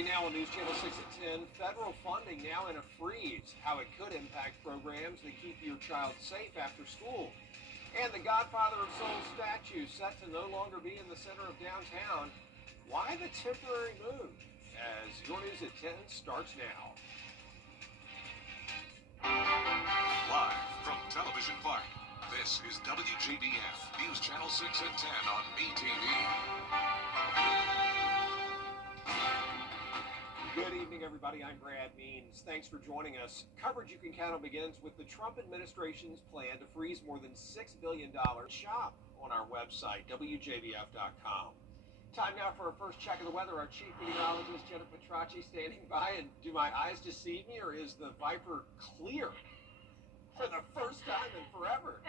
Right now on News Channel 6 at 10, federal funding now in a freeze, how it could impact programs that keep your child safe after school. And the Godfather of Soul statue set to no longer be in the center of downtown. Why the temporary move? As your News at 10 starts now. Live from Television Park, this is WJBF News Channel 6 at 10 on BTV. Good evening, everybody. I'm Brad Means. Thanks for joining us. Coverage you can count on begins with the Trump administration's plan to freeze more than $6 billion. Shop on our website, WJBF.com. Time now for our first check of the weather. Our chief meteorologist, Jennifer Petracci, standing by. And do my eyes deceive me, or is the Viper clear for the first time in forever?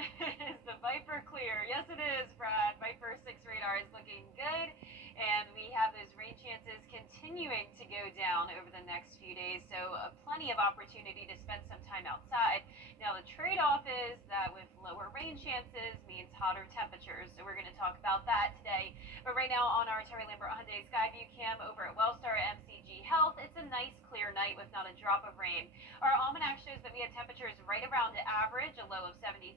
Is the Viper clear? Yes, it is, Brad. Viper 6 radar is looking good. And we have those rain chances continuing to go down over the next few days, so plenty of opportunity to spend some time outside. Now, the trade-off is that with lower rain chances means hotter temperatures, so we're going to talk about that today. But right now on our Terry Lambert Hyundai Skyview Cam over at Wellstar MCG Health, it's a nice clear night with not a drop of rain. Our almanac shows that we had temperatures right around the average, a low of 73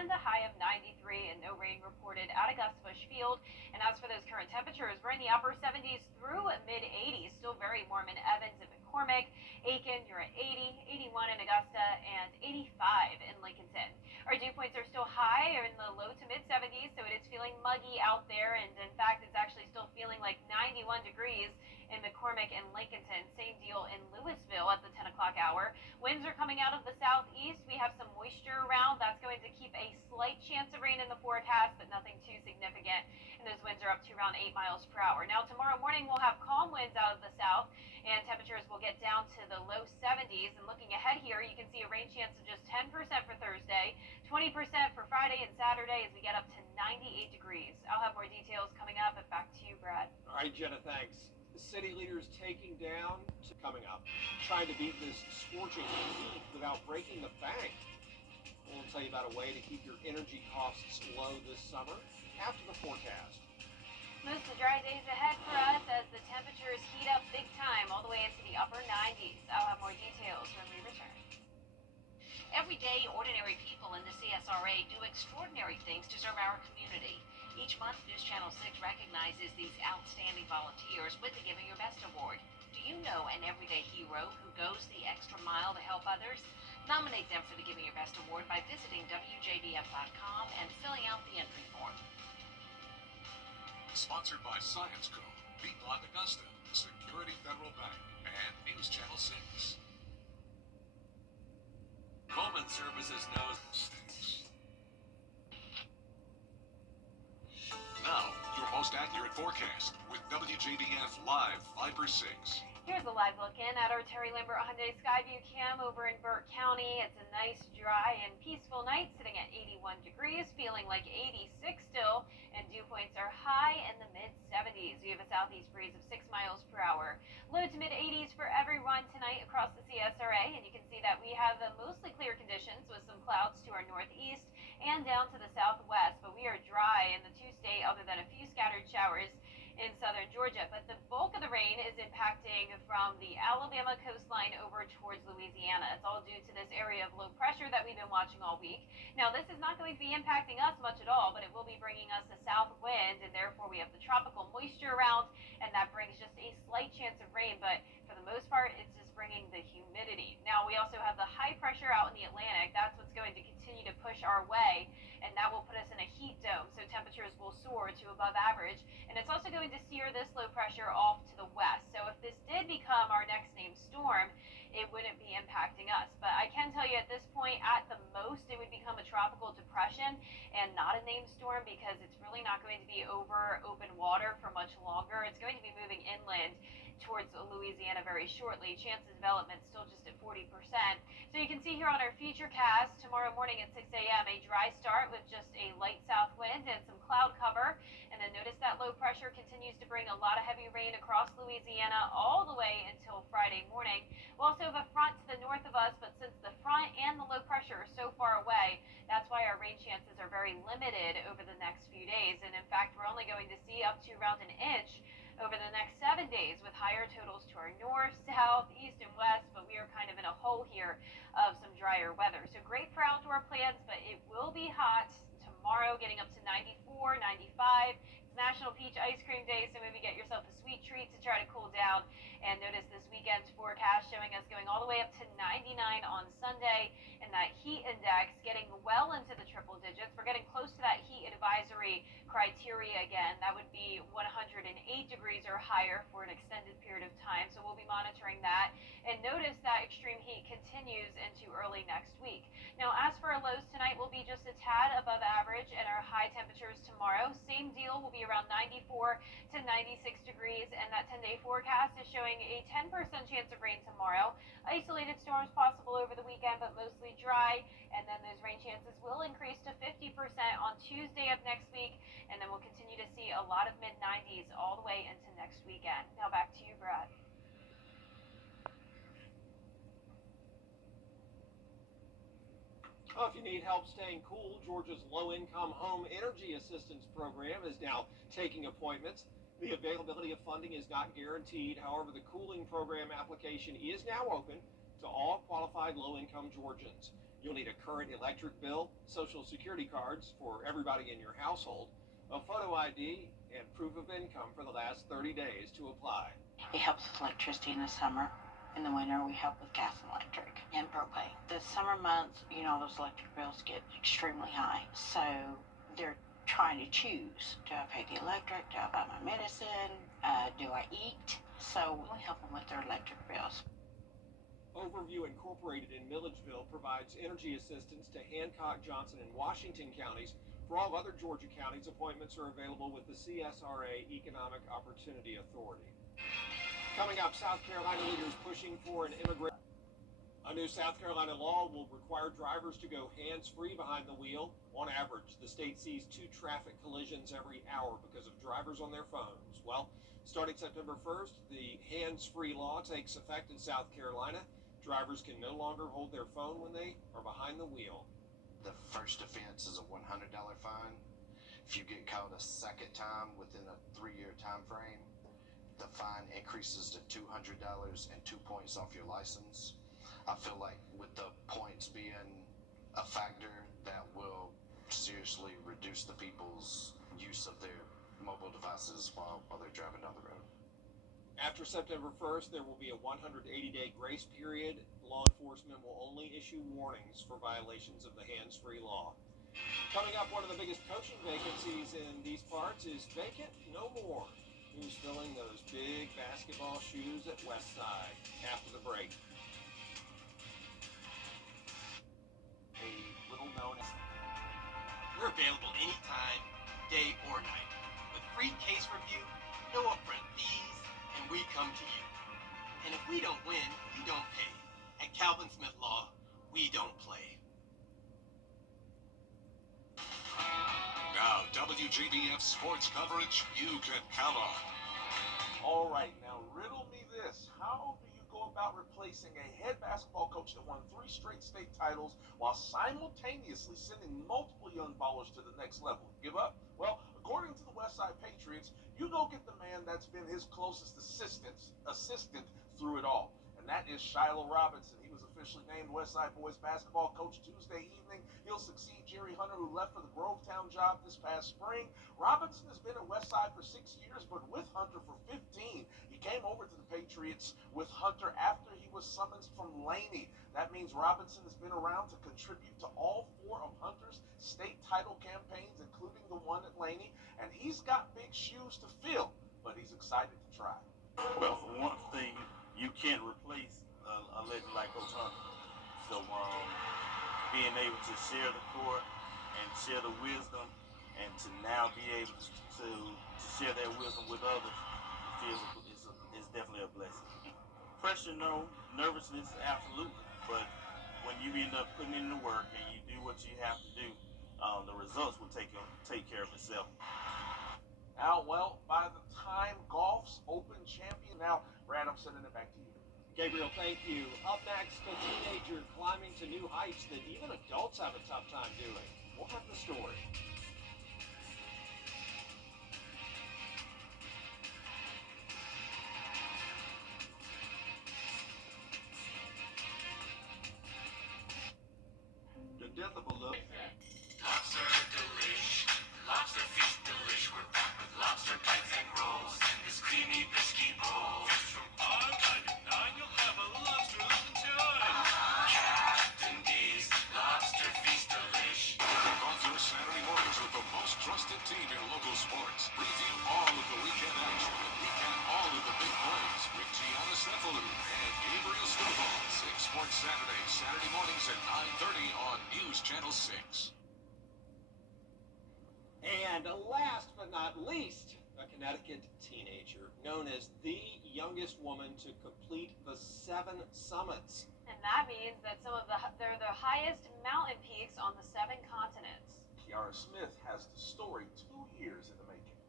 and a high of 93, and no rain reported at Augusta Busch Field. And as for those current temperatures, we're in the upper 70s through mid-80s, still very warm in Evans and McCormick. Aiken, you're at 80, 81 in Augusta, and 85 in Lincolnton. Our dew points are still high, or in the low to mid-70s, so it is feeling muggy out there, and in fact, it's actually still feeling like 91 degrees in McCormick and Lincolnton. Same deal in Louisville at the 10 o'clock hour. Winds are coming out of the southeast. We have some moisture around. That's going to keep a slight chance of rain in the forecast, but nothing too significant. And those winds are up to around 8 miles per hour. Now, tomorrow morning, we'll have calm winds out of the south, and temperatures will get down to the low 70s. And looking ahead here, you can see a rain chance of just 10% for Thursday, 20% for Friday and Saturday as we get up to 98 degrees. I'll have more details coming up, but back to you, Brad. All right, Jenna, thanks. The city leaders taking down coming up, trying to beat this scorching heat without breaking the bank. We'll tell you about a way to keep your energy costs low this summer after the forecast. Most of the dry days ahead for us as the temperatures heat up big time, all the way into the upper 90s. I'll have more details when we return. Every day, ordinary people in the CSRA do extraordinary things to serve our community. Each month, News Channel 6 recognizes these outstanding volunteers with the Giving Your Best Award. Do you know an everyday hero who goes the extra mile to help others? Nominate them for the Giving Your Best Award by visiting WJBF.com and filling out the entry form. Sponsored by Science Co., Beatline Augusta, Security Federal Bank, and News Channel 6. Coleman Services knows. Now, your most accurate forecast with WJBF Live Viper 6. Here's a live look in at our Terry Lambert Hyundai Skyview Cam over in Burke County. It's a nice, dry, and peaceful night, sitting at 81 degrees, feeling like 86 still, and dew points are high in the mid-70s. We have a southeast breeze of 6 miles per hour. Low to mid-80s for everyone tonight across the CSRA, and you can see that we have mostly clear conditions with some clouds to our northeast and down to the southwest, but we are dry in the two-state other than a few scattered showers in southern Georgia. But the bulk of the rain is impacting from the Alabama coastline over towards Louisiana. It's all due to this area of low pressure that we've been watching all week. Now, this is not going to be impacting us much at all, but it will be bringing us a south wind, and therefore we have the tropical moisture around, and that brings just a slight chance of rain. But for the most part, it's just bringing the humidity. Now, we also have the high pressure out in the Atlantic. That's what's going to continue to push our way, and that will put us in a heat dome, so temperatures will soar to above average. And it's also going to steer this low pressure off to the west. So if this did become our next named storm, it wouldn't be impacting us. But I can tell you at this point, at the most, it would become a tropical depression and not a named storm, because it's really not going to be over open water for much longer. It's going to be moving inland towards Louisiana very shortly. Chance of development still just at 40%. So you can see here on our future cast, tomorrow morning at 6 a.m., a dry start with just a light south wind and some cloud cover. And then notice that low pressure continues to bring a lot of heavy rain across Louisiana all the way until Friday morning. We'll also have a front to the north of us, but since the front and the low pressure are so far away, that's why our rain chances are very limited over the next few days. And in fact, we're only going to see up to around an inch over the next 7 days with higher totals to our north, south, east, and west, but we are kind of in a hole here of some drier weather. So great for outdoor plans, but it will be hot tomorrow, getting up to 94, 95. It's National Peach Ice Cream Day, so maybe get yourself a sweet treat to try to cool down. And notice this weekend's forecast showing us going all the way up to 99 on Sunday, and that heat index getting well into the triple digits. We're getting close to that heat advisory criteria again. That would be 108 degrees or higher for an extended period of time, so we'll be monitoring that. And notice that extreme heat continues into early next week. Now, as for our lows tonight, will be just a tad above average, and our high temperatures tomorrow, same deal, will be around 94 to 96 degrees, and that 10-day forecast is showing a 10% chance of rain tomorrow. Isolated storms possible over the weekend, but mostly dry, and then those rain chances will increase to 50% on Tuesday of next week, and then we'll continue to see a lot of mid-90s all the way into next weekend. Now back to you, Brad. Well, if you need help staying cool, Georgia's Low-Income Home Energy Assistance Program is now taking appointments. The availability of funding is not guaranteed. However, the cooling program application is now open to all qualified low-income Georgians. You'll need a current electric bill, Social Security cards for everybody in your household, a photo ID, and proof of income for the last 30 days to apply. It helps with electricity in the summer. In the winter, we help with gas and electric and propane. The summer months, those electric bills get extremely high. So they're trying to choose. Do I pay the electric? Do I buy my medicine? Do I eat? So we help them with their electric bills. Overview Incorporated in Milledgeville provides energy assistance to Hancock, Johnson, and Washington counties. For all other Georgia counties, appointments are available with the CSRA Economic Opportunity Authority. Coming up, South Carolina leaders pushing for an immigration. A new South Carolina law will require drivers to go hands-free behind the wheel. On average, the state sees 2 traffic collisions every hour because of drivers on their phones. Well, starting September 1st, the hands-free law takes effect in South Carolina. Drivers can no longer hold their phone when they are behind the wheel. The first offense is a $100 fine. If you get caught a second time within a 3-year time frame, the fine increases to $200 and 2 points off your license. I feel like with the points being a factor, that will seriously reduce the people's use of their mobile devices while they're driving down the road. After September 1st, there will be a 180-day grace period. Law enforcement will only issue warnings for violations of the hands-free law. Coming up, one of the biggest coaching vacancies in these parts is vacant no more. Who's filling those big basketball shoes at Westside? After the break. A little known as. We're available anytime, day or night. With free case review, no upfront fees, and we come to you. And if we don't win, you don't pay. At Calvin Smith Law, we don't play. Now, WJBF sports coverage you can count on. All right, now riddle me this. How do you go about replacing a head basketball coach that won 3 straight state titles while simultaneously sending multiple young ballers to the next level? Give up? Well, according to the Westside Patriots, you go get the man that's been his closest assistant through it all, and that is Shiloh Robinson. He was officially named Westside Boys basketball coach Tuesday evening. He'll succeed Jerry Hunter, who left for the Grovetown job this past spring. Robinson has been at Westside for 6 years, but with Hunter for 15. He came over to the Patriots with Hunter after he was summoned from Laney. That means Robinson has been around to contribute to all 4 of Hunter's state title campaigns, including the one at Laney, and he's got big shoes to fill, but he's excited to try. Well, for one thing, you can't replace a legend like Coach Hunter. So being able to share the court and share the wisdom, and to now be able to share that wisdom with others, is definitely a blessing. Pressure, no. Nervousness, absolutely. But when you end up putting in the work and you do what you have to do, the results will take care of itself. Now, well, by the time golf's Open champion, now, Brad, I'm sending it back to you. Gabriel, thank you. Up next, a teenager climbing to new heights that even adults have a tough time doing. We'll have the story. Saturday mornings at 9:30 on News Channel 6. And last but not least, a Connecticut teenager known as the youngest woman to complete the 7 summits. And that means that they're the highest mountain peaks on the 7 continents. Kiara Smith has the story 2 years in the making.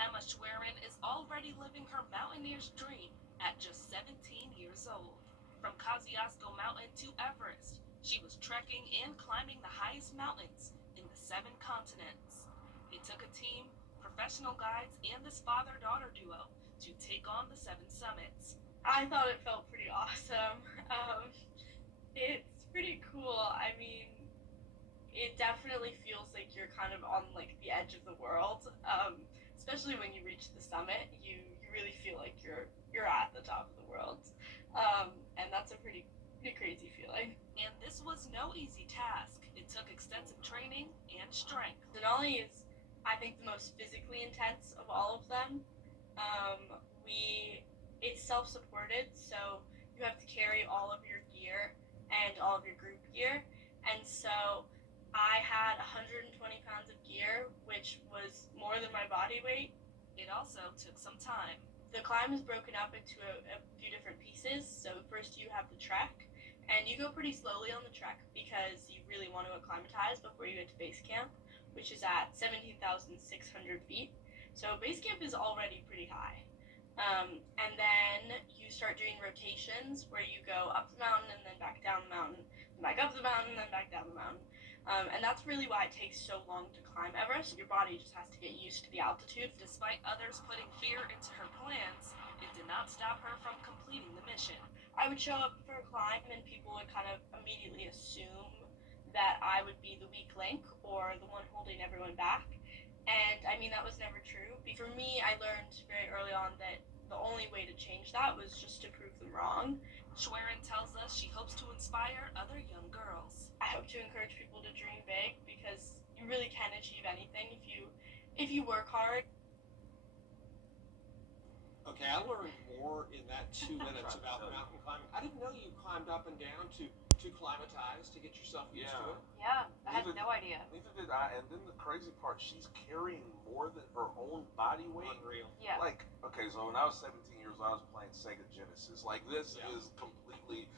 Emma Schwerin is already living her mountaineer's dream at just 17 years old. From Kosciuszko Mountain to Everest, she was trekking and climbing the highest mountains in the 7 continents. It took a team, professional guides, and this father-daughter duo to take on the 7 summits. I thought it felt pretty awesome. It's pretty cool. I mean, it definitely feels like you're kind of on like the edge of the world. Especially when you reach the summit, you really feel like you're at the top of the world. And that's a pretty crazy feeling. And this was no easy task. It took extensive training and strength. Denali is, I think, the most physically intense of all of them. It's self-supported, so you have to carry all of your gear and all of your group gear. And so I had 120 pounds of gear, which was more than my body weight. It also took some time. The climb is broken up into a few different pieces. So first you have the trek, and you go pretty slowly on the trek because you really want to acclimatize before you get to base camp, which is at 17,600 feet. So base camp is already pretty high. And then you start doing rotations where you go up the mountain and then back down the mountain, back up the mountain and then back down the mountain. And that's really why it takes so long to climb Everest. Your body just has to get used to the altitude. Despite others putting fear into her plans, it did not stop her from completing the mission. I would show up for a climb and people would kind of immediately assume that I would be the weak link or the one holding everyone back. And I mean, that was never true. For me, I learned very early on that the only way to change that was just to prove them wrong. Schwerin tells us she hopes to inspire other young girls. I hope to encourage people to dream big because you really can achieve anything if you work hard. Okay, I learned more in that 2 minutes about mountain climbing. I didn't know you climbed up and down to climatize, to get yourself used to it. Yeah, I had no idea. Neither did I. And then the crazy part, she's carrying more than her own body weight. Unreal. Yeah. Like, okay, so when I was 17 years old, I was playing Sega Genesis. Like, this is completely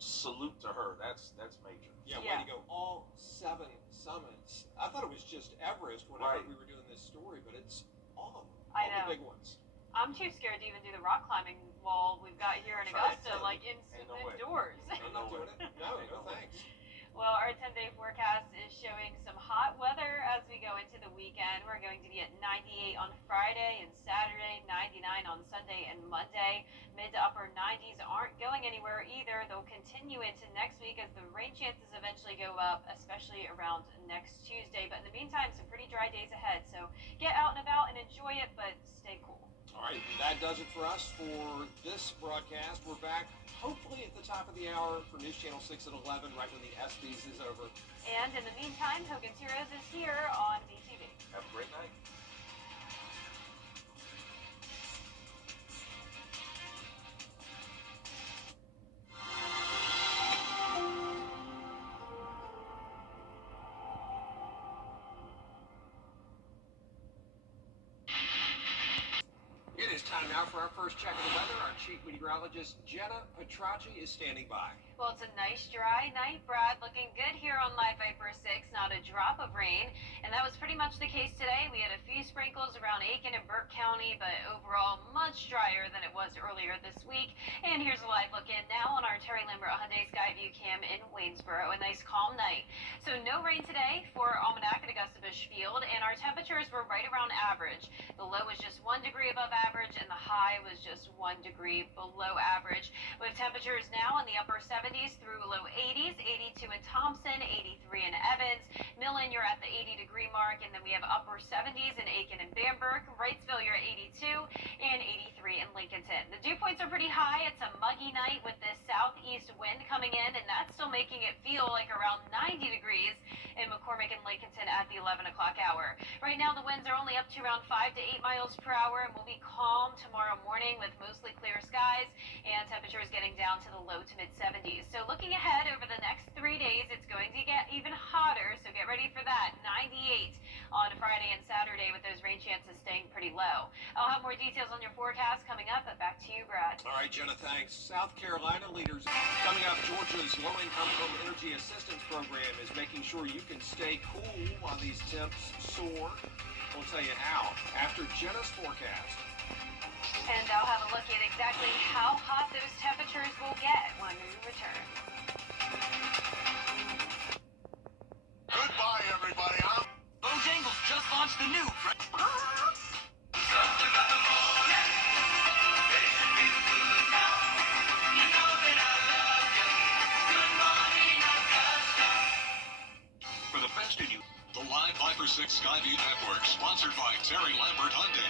salute to her. That's major. Yeah, way to go. All 7 summits. I thought it was just Everest when I heard we were doing this story, but it's all of them. I all know. the big ones. I'm too scared to even do the rock climbing wall we've got here in Augusta, like indoors. I'm not doing it. No, thanks. Well, our 10-day forecast is showing some hot weather as we go into the weekend. We're going to be at 98 on Friday and Saturday, 99 on Sunday and Monday. Mid to upper 90s aren't going anywhere either. They'll continue into next week as the rain chances eventually go up, especially around next Tuesday. But in the meantime, some pretty dry days ahead. So get out and about and enjoy it, but stay cool. All right, that does it for us for this broadcast. We're back hopefully at the top of the hour for News Channel 6 at 11, right when the ESPYs is over. And in the meantime, Hogan's Heroes is here on BTV. Have a great night. It is time now for our first check of the weather. Our chief meteorologist, Jenna Petracci, is standing by. Well, it's a nice dry night, Brad. Looking good here on Live Viper 6. Not a drop of rain. And that was pretty much the case today. We had a few sprinkles around Aiken and Burke County, but overall much drier than it was earlier this week. And here's a live look in now on our Terry Lambert Hyundai Skyview Cam in Waynesboro. A nice calm night. So no rain today for Almanac at Augusta Busch Field, and our temperatures were right around average. The low was just 1 degree above average, and the high was just 1 degree below average. With temperatures now in the upper 70s through low 80s, 82 in Thompson, 83 in Evans. Millen, you're at the 80-degree mark, and then we have upper 70s in Aiken and Bamberg. Wrightsville, you're at 82, and 83 in Lincolnton. The dew points are pretty high. It's a muggy night with this southeast wind coming in, and that's still making it feel like around 90 degrees in McCormick and Lincolnton at the 11 o'clock hour. Right now, the winds are only up to around 5 to 8 miles per hour, and will be calm tomorrow morning with mostly clear skies and temperatures getting down to the low to mid 70s. Friday and Saturday with those rain chances staying pretty low. I'll have more details on your forecast coming up, but back to you, Brad. All right, Jenna, thanks. South Carolina leaders. Coming up, Georgia's low-income home energy assistance program is making sure you can stay cool while these temps soar. We'll tell you how after Jenna's forecast. And I'll have a look at exactly how hot those temperatures will get when we return. Goodbye, everybody. Bojangles just launched the new. For the best in you, the Live Viper 6 Skyview Network, sponsored by Terry Lambert Hyundai.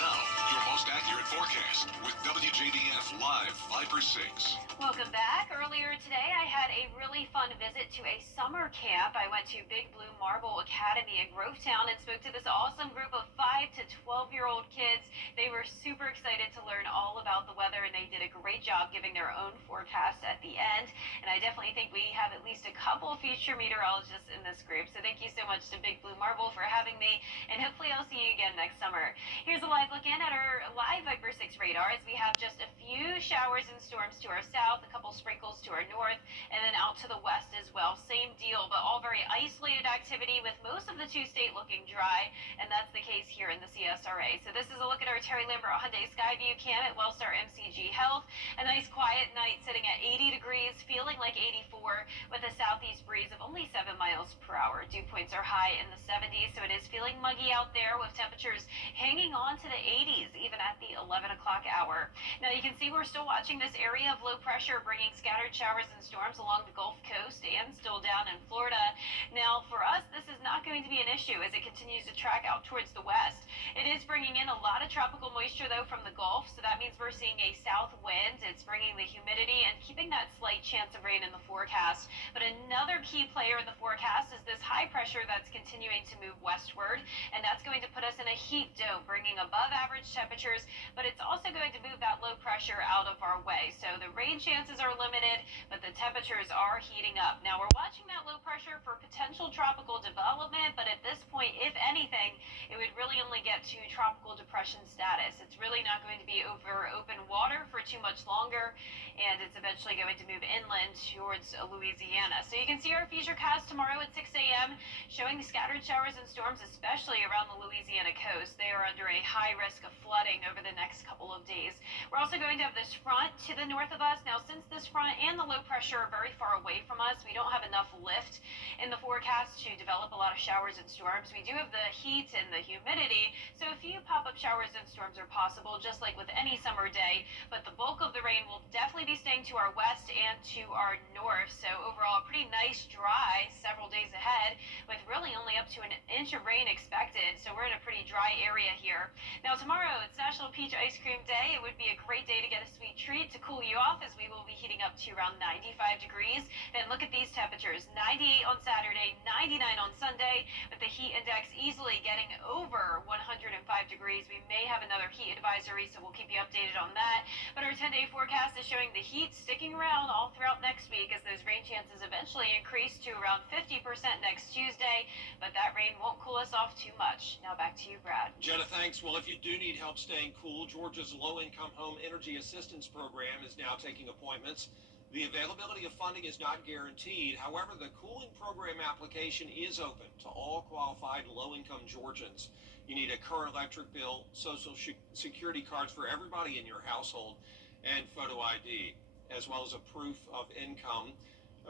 Now, your most accurate forecast with WJBF Live Viper 6. Welcome back. Earlier today, I had a really fun visit to a summer camp. I went to Big Blue Marble Academy in Grovetown and spoke to this awesome group of 5 to 12-year-old kids. They were super excited to learn all about the weather, and they did a great job giving their own forecast at the end. And I definitely think we have at least a couple future meteorologists in this group. So thank you so much to Big Blue Marble for having me, and hopefully I'll see you again next summer. Here's a live look in at our live Viper 6 radar as we have just a few showers and storms to our south, a couple sprinkles to our north, and then out to the west as well. Same deal, but all very isolated activity with most of the two-state looking dry, and that's the case here in the CSRA. So this is a look at our Terry Lambert Hyundai Skyview cam at Wellstar MCG Health. A nice quiet night sitting at 80 degrees, feeling like 84 with a southeast breeze of only 7 miles per hour. Dew points are high in the 70s, so it is feeling muggy out there with temperatures hanging on to the 80s even at the 11 o'clock hour. Now you can see we're still watching this area of low pressure bringing scattered showers and storms along the Gulf Coast and still down in Florida. Now for us, this is not going to be an issue as it continues to track out towards the west. It is bringing in a lot of tropical moisture though from the Gulf, so that means we're seeing a south wind. It's bringing the humidity and keeping that slight chance of rain in the forecast. But another key player in the forecast is this high pressure that's continuing to move westward, and that's going to put us in a heat dome, bringing above average temperatures, but it's also going to move that low pressure out of our way. So the rain chances are limited, but the temperatures are heating up. Now we're watching that low pressure for potential tropical development, but at this point, if anything, it would really only get to tropical depression status. It's really not going to be over open water for too much longer, and it's eventually going to move inland towards Louisiana. So you can see our futurecast tomorrow at 6 a.m. showing scattered showers and storms, especially around the Louisiana coast. They are under a high risk of flooding over the next couple of days. We're also going to have this front to the north of us. Now, since this front and the low pressure are very far away from us, we don't have enough lift in the forecast to develop a lot of showers and storms. We do have the heat and the humidity, so a few pop-up showers and storms are possible, just like with any summer day, but the bulk of the rain will definitely be staying to our west and to our north. So overall, a pretty nice dry several days ahead with really only up to an inch of rain expected. So we're in a pretty dry area here. Now tomorrow, it's National Peach Ice Cream Day. It would be a great day to get a sweet treat to cool you off as we will be heating up to around 95 degrees. Then look at these temperatures, 98 on Saturday, 99 on Sunday, with the heat index easily getting over 105 degrees. We may have another heat advisory, so we'll keep you updated on that. But our 10-day forecast is showing the heat sticking around all throughout next week as those rain chances eventually increase to around 50% next Tuesday, but that rain won't cool us off too much. Now back to you, Brad. Jenna, thanks. Well, if you do need help staying cool, Georgia's low-income home energy assistance program is now taking appointments. The availability of funding is not guaranteed. However, the cooling program application is open to all qualified low-income Georgians. You need a current electric bill, social security cards for everybody in your household, and photo ID, as well as a proof of income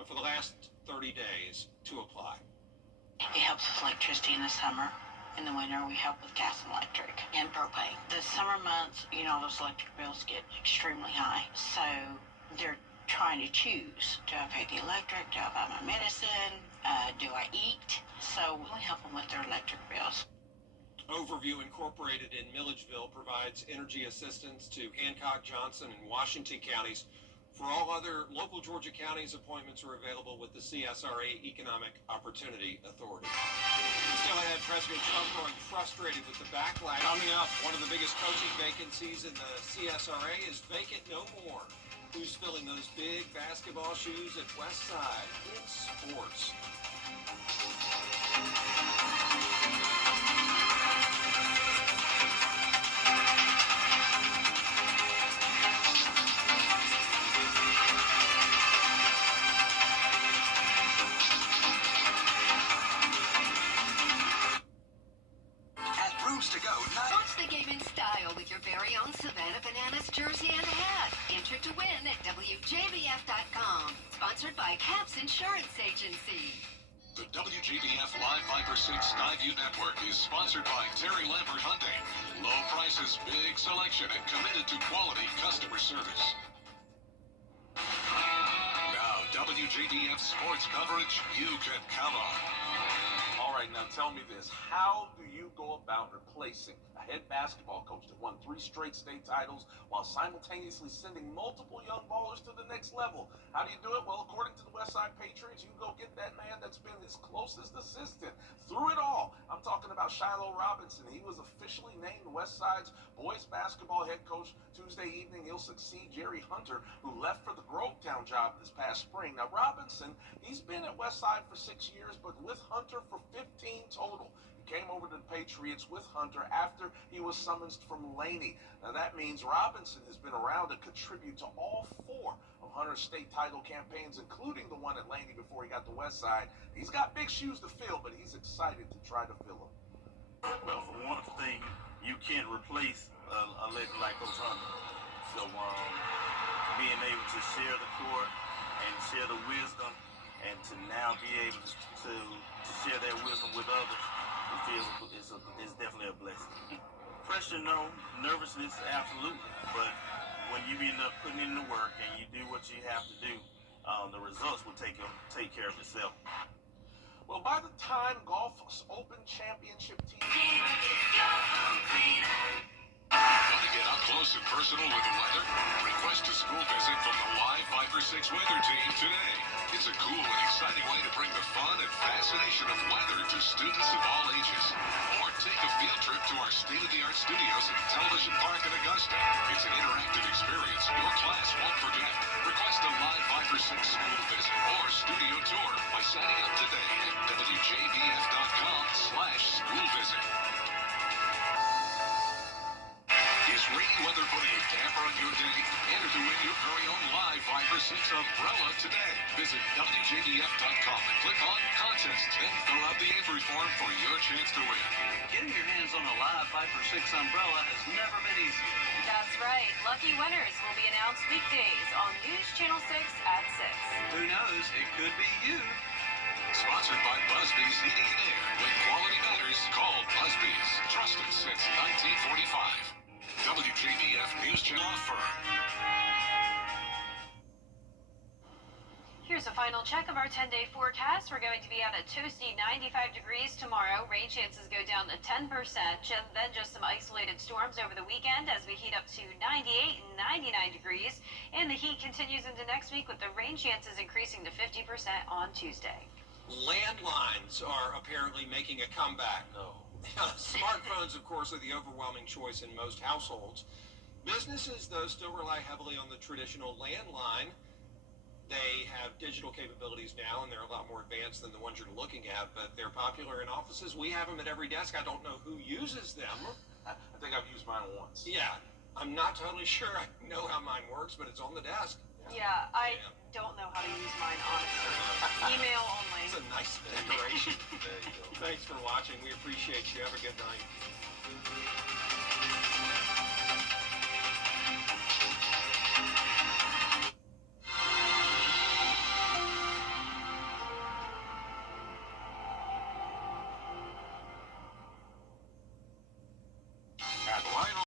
for the last 30 days to apply. It helps with electricity in the summer. In the winter, we help with gas and electric and propane. The summer months, those electric bills get extremely high. So they're trying to choose. Do I pay the electric? Do I buy my medicine? Do I eat? So we help them with their electric bills. Overview Incorporated in Milledgeville provides energy assistance to Hancock, Johnson, and Washington counties. For all other local Georgia counties, appointments are available with the CSRA Economic Opportunity Authority. Still ahead, President Trump growing frustrated with the backlash. Coming up, one of the biggest coaching vacancies in the CSRA is vacant no more. Who's filling those big basketball shoes at West Side in sports? win at WJBF.com. Sponsored by Caps Insurance Agency. The WJBF Live Viper 6 Skyview Network is sponsored by Terry Lambert Hyundai. Low prices, big selection, and committed to quality customer service. Now, WJBF sports coverage you can count on. All right, now tell me this. How do you go about replacing a head basketball coach that won 3 straight state titles while simultaneously sending multiple young ballers to the next level? How do you do it? Well, according to the Westside Patriots, you go get that man that's been his closest assistant through it all. I'm talking about Shiloh Robinson. He was officially named Westside's boys basketball head coach Tuesday evening. He'll succeed Jerry Hunter, who left for the Grovetown job this past spring. Now, Robinson, he's been at Westside for 6 years, but with Hunter for 15 total. He came over to the Patriots with Hunter after he was summoned from Laney. Now, that means Robinson has been around to contribute to all 4 of Hunter's state title campaigns, including the one at Laney before he got to Westside. He's got big shoes to fill, but he's excited to try to fill them. Well, for one thing, you can't replace a legend like Coach Hunter. So, being able to share the court and share the wisdom, and to now be able to share that wisdom with others, it's definitely a blessing. Pressure, no. Nervousness, absolutely. But when you end up putting in the work and you do what you have to do, the results will take care of itself. Well, by the time Golf's Open Championship team... Want to get up close and personal with the weather? Request a school visit from the Live Viper 6 weather team today. It's a cool and exciting way to bring the fun and fascination of weather to students of all ages. Or take a field trip to our state-of-the-art studios at Television Park in Augusta. It's an interactive experience your class won't forget. Request a Live Viper 6 school visit or studio tour by signing up today at WJBF.com/school visit. Is rainy weather putting a damper on your day? Enter to win your very own Live Viper 6 umbrella today. Visit WJBF.com and click on Contest. Then fill out the entry form for your chance to win. Getting your hands on a Live Viper 6 umbrella has never been easier. That's right. Lucky winners will be announced weekdays on News Channel 6 at 6. Who knows? It could be you. Sponsored by Busby's Heating and Air. When quality matters, call Busby's. Trusted since 1945. WJBF News Channel Firm. Here's a final check of our 10-day forecast. We're going to be at a toasty 95 degrees tomorrow. Rain chances go down to 10%, and then just some isolated storms over the weekend as we heat up to 98 and 99 degrees. And the heat continues into next week with the rain chances increasing to 50% on Tuesday. Landlines are apparently making a comeback. Smartphones, of course, are the overwhelming choice in most households. Businesses, though, still rely heavily on the traditional landline. They have digital capabilities now, and they're a lot more advanced than the ones you're looking at, but they're popular in offices. We have them at every desk. I don't know who uses them. I think I've used mine once. Yeah, I'm not totally sure I know how mine works, but it's on the desk. Yeah, I don't know how to use mine, honestly. Email only. It's a nice decoration. There you go. Thanks for watching. We appreciate you. Have a good night.